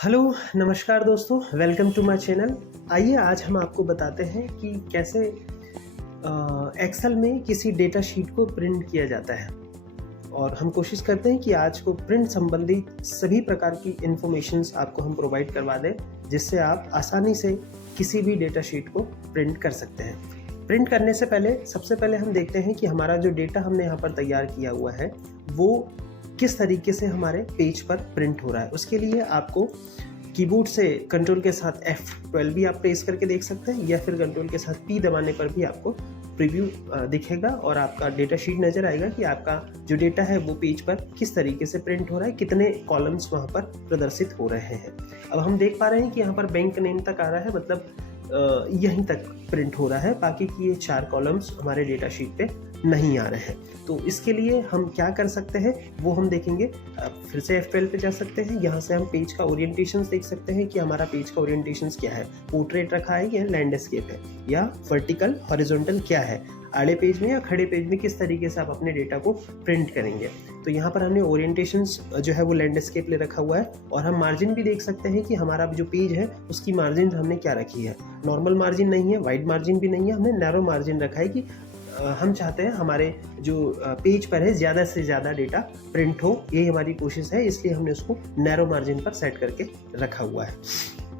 Hello, नमस्कार दोस्तों, welcome to my channel. आइए आज हम आपको बताते हैं कि कैसे एक्सेल में किसी डेटा शीट को प्रिंट किया जाता है। और हम कोशिश करते हैं कि आज को प्रिंट संबंधित सभी प्रकार की इन्फॉर्मेशंस आपको हम प्रोवाइड करवा दें, जिससे आप आसानी से किसी भी डेटा शीट को प्रिंट कर सकते हैं। प्रिंट करने से पहले सबसे पहले हम देखते हैं कि हमारा जो डेटा हमने यहाँ पर तैयार किया हुआ है वो किस तरीके से हमारे पेज पर प्रिंट हो रहा है। उसके लिए आपको कीबोर्ड से कंट्रोल के साथ F12 भी आप प्रेस करके देख सकते हैं, या फिर कंट्रोल के साथ P दबाने पर भी आपको प्रीव्यू दिखेगा और आपका डेटा शीट नज़र आएगा कि आपका जो डेटा है वो पेज पर किस तरीके से प्रिंट हो रहा है, कितने कॉलम्स वहाँ पर प्रदर्शित हो रहे हैं। अब हम देख पा रहे हैं कि यहाँ पर बैंक नेम तक आ रहा है, मतलब यहीं तक प्रिंट हो रहा है, बाकी की ये 4 कॉलम्स हमारे डेटा शीट पे नहीं आ रहे हैं। तो इसके लिए हम क्या कर सकते हैं वो हम देखेंगे। फिर से F12 पे जा सकते हैं, यहाँ से हम पेज का ओरिएंटेशन देख सकते हैं कि हमारा पेज का ओरिएंटेशन क्या है, पोर्ट्रेट रखा है या लैंडस्केप है, या वर्टिकल हॉरिजॉन्टल क्या है, आड़े पेज में या खड़े पेज में किस तरीके से आप अपने डेटा को प्रिंट करेंगे। तो यहाँ पर हमने ओरिएंटेशन जो है वो लैंडस्केप ले रखा हुआ है, और हम मार्जिन भी देख सकते हैं कि हमारा जो पेज है उसकी मार्जिन हमने क्या रखी है। नॉर्मल मार्जिन नहीं है, वाइड मार्जिन भी नहीं है, हमने नैरो मार्जिन रखा है कि हम चाहते हैं हमारे जो पेज पर है ज़्यादा से ज़्यादा डेटा प्रिंट हो, यही हमारी कोशिश है, इसलिए हमने उसको नैरो मार्जिन पर सेट करके रखा हुआ है।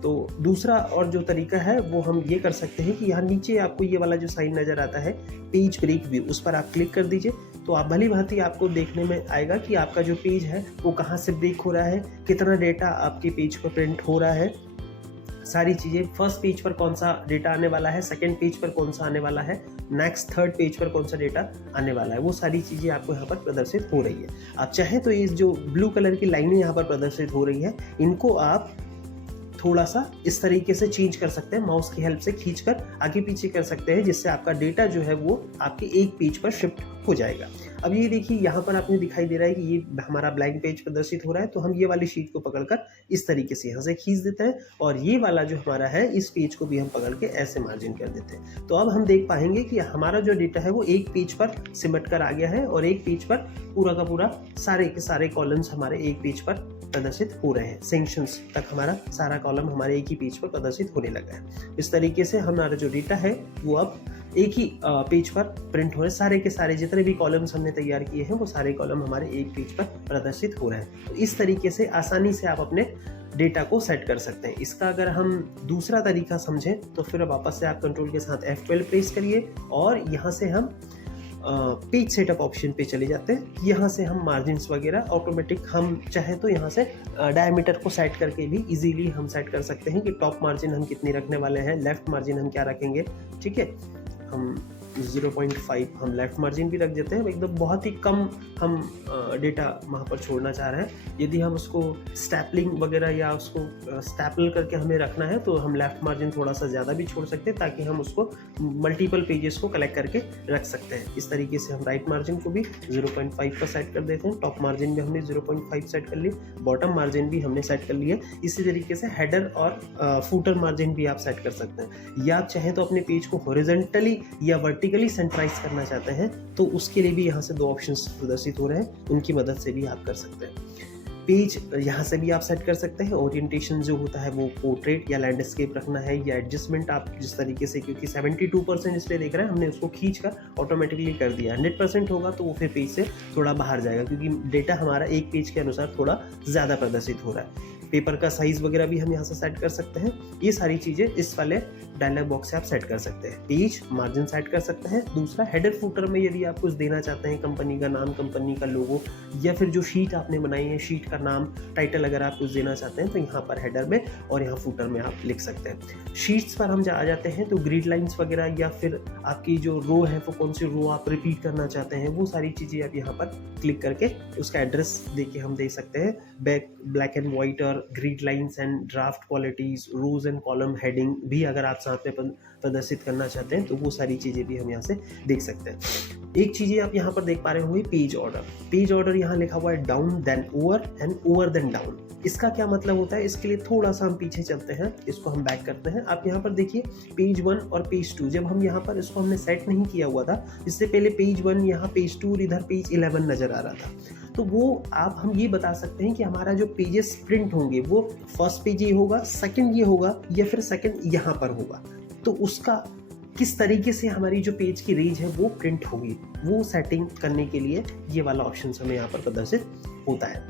तो दूसरा और जो तरीका है वो हम ये कर सकते हैं कि यहाँ नीचे आपको ये वाला जो साइन नज़र आता है पेज ब्रेक व्यू, उस पर आप क्लिक कर दीजिए। तो आप भली भांति आपको देखने में आएगा कि आपका जो पेज है वो कहाँ से ब्रेक हो रहा है, कितना डेटा आपके पेज पर प्रिंट हो रहा है, सारी चीज़ें। फर्स्ट पेज पर कौन सा डेटा आने वाला है, सेकंड पेज पर कौन सा आने वाला है, नेक्स्ट थर्ड पेज पर कौन सा डेटा आने वाला है, वो सारी चीज़ें आपको यहाँ पर प्रदर्शित हो रही है। आप चाहें तो ये जो ब्लू कलर की लाइनें यहाँ पर प्रदर्शित हो रही है, इनको आप थोड़ा सा इस तरीके से चेंज कर सकते हैं, माउस की हेल्प से खींचकर आगे पीछे कर सकते हैं, जिससे आपका डेटा जो है वो आपके एक पेज पर शिफ्ट हो जाएगा। अब ये देखिए यहाँ पर आपने दिखाई दे रहा है कि ये हमारा ब्लैंक पेज प्रदर्शित हो रहा है, तो हम ये वाली शीट को पकड़कर इस तरीके से यहाँ से खींच देते हैं, और ये वाला जो हमारा है इस पेज को भी हम पकड़ के ऐसे मार्जिन कर देते हैं। तो अब हम देख पाएंगे कि हमारा जो डेटा है वो एक पेज पर सिमट कर आ गया है, और एक पेज पर पूरा का पूरा सारे के सारे कॉलम्स हमारे एक पेज पर प्रदर्शित हो रहे हैं। सेक्शंस तक हमारा सारा कॉलम हमारे एक ही पेज पर प्रदर्शित होने लगा है। इस तरीके से हमारा जो डेटा है वो अब एक ही पेज पर प्रिंट हो रहे हैं। सारे के सारे जितने भी कॉलम्स हमने तैयार किए हैं वो सारे कॉलम हमारे एक पेज पर प्रदर्शित हो रहे हैं। तो इस तरीके से आसानी से आप अपने डेटा को सेट कर सकते हैं। इसका अगर हम दूसरा तरीका समझें तो फिर वापस से आप कंट्रोल के साथ F12 प्रेस करिए, और यहाँ से हम पेज सेटअप ऑप्शन पे चले जाते हैं। यहाँ से हम मार्जिन्स वगैरह ऑटोमेटिक, हम चाहे तो यहाँ से डायमीटर को सेट करके भी इजीली हम सेट कर सकते हैं कि टॉप मार्जिन हम कितनी रखने वाले हैं, लेफ्ट मार्जिन हम क्या रखेंगे। ठीक है, हम 0.5 हम लेफ्ट मार्जिन भी रख देते हैं, एकदम बहुत ही कम हम डेटा वहाँ पर छोड़ना चाह रहे हैं। यदि हम उसको स्टैपलिंग वगैरह या उसको स्टैपल करके हमें रखना है तो हम लेफ्ट मार्जिन थोड़ा सा ज़्यादा भी छोड़ सकते हैं, ताकि हम उसको मल्टीपल पेजेस को कलेक्ट करके रख सकते हैं। इस तरीके से हम राइट मार्जिन को भी 0.5 पर सेट कर देते हैं, टॉप मार्जिन भी हमने 0.5 सेट कर ली, बॉटम मार्जिन भी हमने सेट कर लिया। इसी तरीके से हेडर और फूटर मार्जिन भी आप सेट कर सकते हैं, या आप चाहें तो अपने पेज को हॉरिजॉन्टली या वर्टिकली सेंटराइज करना चाहते हैं तो उसके लिए भी यहाँ से 2 ऑप्शंस प्रदर्शित हो रहे हैं, उनकी मदद से भी आप कर सकते हैं। पेज यहाँ से भी आप सेट कर सकते हैं। ओरिएंटेशन जो होता है वो पोर्ट्रेट या लैंडस्केप रखना है, या एडजस्टमेंट आप जिस तरीके से, क्योंकि 72% इसलिए देख रहे हैं, हमने उसको खींच कर ऑटोमेटिकली कर दिया। 100% होगा तो वो फिर पेज से थोड़ा बाहर जाएगा, क्योंकि डेटा हमारा एक पेज के अनुसार थोड़ा ज़्यादा प्रदर्शित हो रहा है। पेपर का साइज़ वगैरह भी हम यहाँ से सेट कर सकते हैं। ये सारी चीज़ें इस वाले डायलॉग बॉक्स से आप सेट कर सकते हैं। पेज मार्जिन सेट कर सकते हैं। दूसरा, हेडर फुटर में यदि आप कुछ देना चाहते हैं, कंपनी का नाम, कंपनी का लोगो, या फिर जो शीट आपने बनाई है शीट का नाम, टाइटल अगर आप कुछ देना चाहते हैं तो यहाँ पर हेडर में और यहाँ फुटर में आप लिख सकते हैं। शीट्स पर हम आ जाते हैं तो ग्रिड लाइन्स वगैरह, या फिर आपकी जो रो है वो कौन सी रो आप रिपीट करना चाहते हैं, वो सारी चीज़ें आप यहाँ पर क्लिक करके उसका एड्रेस दे के हम दे सकते हैं। ब्लैक एंड वाइट और grid lines and draft qualities, rows and column heading भी अगर आप साथ में प्रदर्शित करना चाहते हैं तो वो सारी चीज़ें भी हम यहाँ से देख सकते हैं। एक चीज़ें आप यहाँ पर देख पा रहे होंगे, पेज ऑर्डर। पेज ऑर्डर यहाँ लिखा हुआ है down then over and over then down. इसका क्या मतलब होता है, इसके लिए थोड़ा सा हम पीछे चलते हैं, इसको हम बैक करते हैं। आप यहाँ पर देखिए पेज 1 और पेज 2, जब हम यहाँ पर इसको हमने सेट नहीं किया हुआ था, इससे पहले पेज 1 यहाँ, पेज 2 इधर पेज 11 नजर आ रहा था। तो वो हम ये बता सकते हैं कि हमारा जो पेजेस प्रिंट होंगे वो फर्स्ट पेज ये होगा, सेकंड ये होगा, या फिर सेकंड यहाँ पर होगा। तो उसका किस तरीके से हमारी जो पेज की रेंज है वो प्रिंट होगी, वो सेटिंग करने के लिए ये वाला ऑप्शन हमें यहाँ पर प्रदर्शित होता है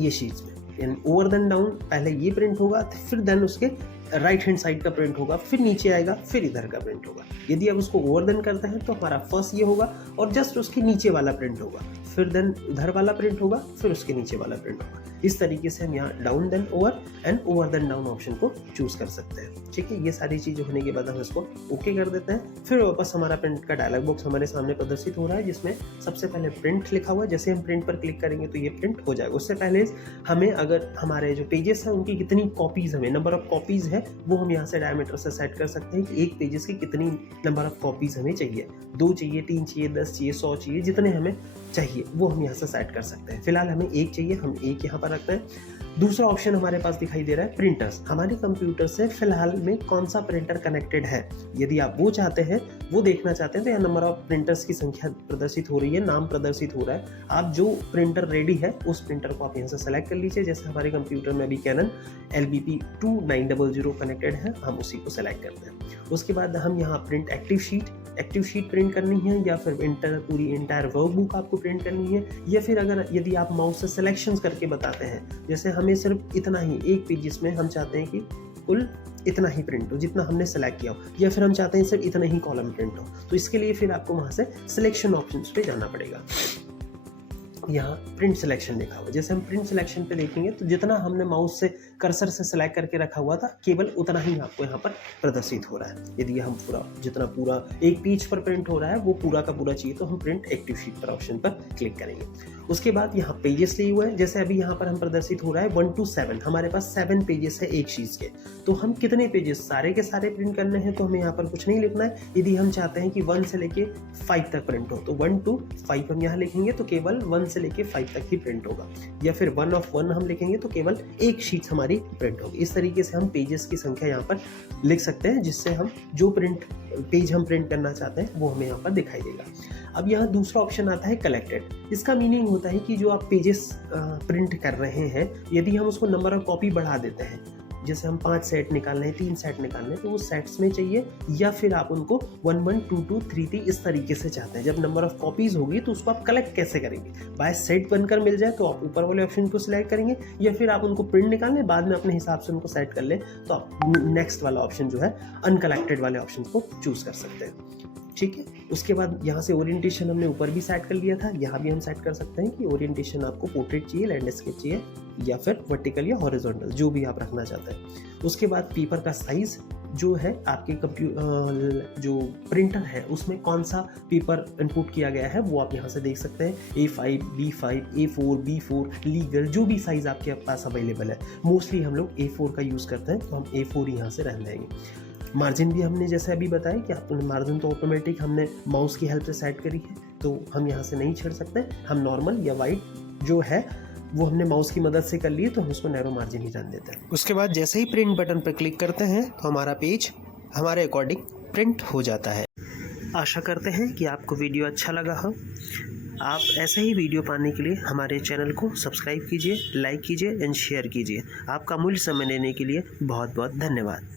ये शीट्स में। ओवर देन डाउन पहले ये प्रिंट होगा, फिर देन उसके राइट हैंड साइड का प्रिंट होगा, फिर नीचे आएगा, फिर इधर का प्रिंट होगा। यदि आप उसको ओवर देन करते हैं तो हमारा फर्स्ट ये होगा और जस्ट उसके नीचे वाला प्रिंट होगा, फिर देन उधर वाला प्रिंट होगा, फिर उसके नीचे वाला प्रिंट होगा। इस तरीके से हम यहाँ down then over and over then down option को चूज कर सकते हैं। ठीक है, ये सारी चीज़ होने के बाद हम इसको ओके कर देते हैं। फिर वापस हमारा प्रिंट का डायलॉग बॉक्स हमारे सामने प्रदर्शित हो रहा है, जिसमें सबसे पहले प्रिंट लिखा हुआ है। जैसे हम प्रिंट पर क्लिक करेंगे तो ये प्रिंट हो जाएगा। उससे पहले हमें अगर हमारे जो पेजेस हैं उनकी कितनी कॉपीज, हमें नंबर ऑफ कॉपीज है वो हम यहाँ से डायमीटर से सेट कर सकते हैं कि एक पेजेस की कितनी नंबर ऑफ कॉपीज हमें चाहिए, 2 चाहिए, 3 चाहिए, 10 चाहिए, 100 चाहिए, जितने हमें चाहिए वो हम यहाँ से सेट कर सकते हैं। फिलहाल हमें 1 चाहिए, हम 1 यहाँ पर रखते हैं। दूसरा ऑप्शन हमारे पास दिखाई दे रहा है प्रिंटर्स। हमारे कंप्यूटर से फिलहाल में कौन सा प्रिंटर कनेक्टेड है, यदि आप वो चाहते हैं, वो देखना चाहते हैं, तो यहाँ नंबर ऑफ प्रिंटर्स की संख्या प्रदर्शित हो रही है, नाम प्रदर्शित हो रहा है। आप जो प्रिंटर रेडी है उस प्रिंटर को आप यहाँ से सेलेक्ट कर लीजिए। जैसे हमारे कंप्यूटर में अभी कैनन LBP 2900 कनेक्टेड है, हम उसी को सेलेक्ट करते हैं। उसके बाद हम यहाँ प्रिंट एक्टिव शीट प्रिंट करनी है, या फिर पूरी इंटायर वर्कबुक आपको प्रिंट करनी है, या फिर यदि आप माउस से सिलेक्शंस करके बताते हैं, जैसे हमें सिर्फ इतना ही एक पेज जिसमें हम चाहते हैं कि कुल इतना ही प्रिंट हो जितना हमने सेलेक्ट किया हो, या फिर हम चाहते हैं सिर्फ इतना ही कॉलम प्रिंट हो, तो इसके लिए फिर आपको वहाँ से सिलेक्शन ऑप्शंस पे जाना पड़ेगा। यहाँ प्रिंट सिलेक्शन लिखा हुआ है। जैसे हम प्रिंट सिलेक्शन पे देखेंगे तो जितना हमने माउस से कर्सर से सिलेक्ट करके रखा हुआ था केवल उतना ही आपको यहाँ पर प्रदर्शित हो रहा है। यदि हम जितना एक पेज पर प्रिंट हो रहा है वो पूरा का पूरा चाहिए तो हम प्रिंट एक्टिव शीट पर ऑप्शन पर क्लिक करेंगे। उसके बाद यहाँ पेजेस लिए हुए हैं। जैसे अभी यहाँ पर हम प्रदर्शित हो रहा है 1 to 7, हमारे पास 7 पेजेस है एक शीट के। तो हम कितने पेजेस सारे के सारे प्रिंट करने हैं तो हमें यहाँ पर कुछ नहीं लिखना है। यदि हम चाहते हैं कि 1 से लेके 5 तक प्रिंट हो तो 1 to 5 हम यहाँ लिखेंगे तो केवल 1 से लेके 5 तक ही प्रिंट होगा, या फिर 1 of 1 हम लिखेंगे तो केवल एक शीट हमारी प्रिंट होगी। इस तरीके से हम पेजेस की संख्या यहाँ पर लिख सकते हैं, जिससे हम जो पेज हम प्रिंट करना चाहते हैं वो हमें यहाँ पर दिखाई देगा। अब यहाँ दूसरा ऑप्शन आता है कलेक्टेड। इसका मीनिंग होता है कि जो आप पेजेस प्रिंट कर रहे हैं, यदि हम उसको नंबर ऑफ कॉपी बढ़ा देते हैं, जैसे हम 5 सेट निकालने हैं, 3 सेट निकालने हैं, तो वो सेट्स में चाहिए, या फिर आप उनको 1 1 2 2 3 3 इस तरीके से चाहते हैं। जब नंबर ऑफ कॉपीज होगी तो उसको आप कलेक्ट कैसे करेंगे? बाय सेट बनकर मिल जाए तो आप ऊपर वाले ऑप्शन को सिलेक्ट करेंगे, या फिर आप उनको प्रिंट निकाल लें, बाद में अपने हिसाब से उनको सेट कर लें तो आप नेक्स्ट वाला ऑप्शन जो है अनकलेक्टेड वाले ऑप्शन को चूज कर सकते हैं। ठीक है, उसके बाद यहाँ से ओरिएंटेशन हमने ऊपर भी सेट कर लिया था, यहाँ भी हम सेट कर सकते हैं कि ओरिएंटेशन आपको पोर्ट्रेट चाहिए, लैंडस्केप चाहिए, या फिर वर्टिकल या हॉरिजॉन्टल, जो भी आप रखना चाहते हैं। उसके बाद पेपर का साइज जो है आपके जो प्रिंटर है उसमें कौन सा पेपर इनपुट किया गया है वो आप यहाँ से देख सकते हैं। A5, B5, A4, B4, legal, जो भी साइज आपके पास अवेलेबल है। मोस्टली हम लोग A4 का यूज़ करते हैं तो हम A4 यहाँ से रहने देंगे। मार्जिन भी हमने जैसे अभी बताया कि आप मार्जिन तो ऑटोमेटिक हमने माउस की हेल्प से सेट करी है, तो हम यहाँ से नहीं छेड़ सकते। हम नॉर्मल या वाइट जो है वो हमने माउस की मदद से कर लिए, तो हम उसको नैरो मार्जिन ही रहने देते हैं। उसके बाद जैसे ही प्रिंट बटन पर क्लिक करते हैं तो हमारा पेज हमारे अकॉर्डिंग प्रिंट हो जाता है। आशा करते हैं कि आपको वीडियो अच्छा लगा हो। आप ऐसे ही वीडियो पाने के लिए हमारे चैनल को सब्सक्राइब कीजिए, लाइक कीजिए एंड शेयर कीजिए। आपका अमूल्य समय लेने के लिए बहुत बहुत धन्यवाद।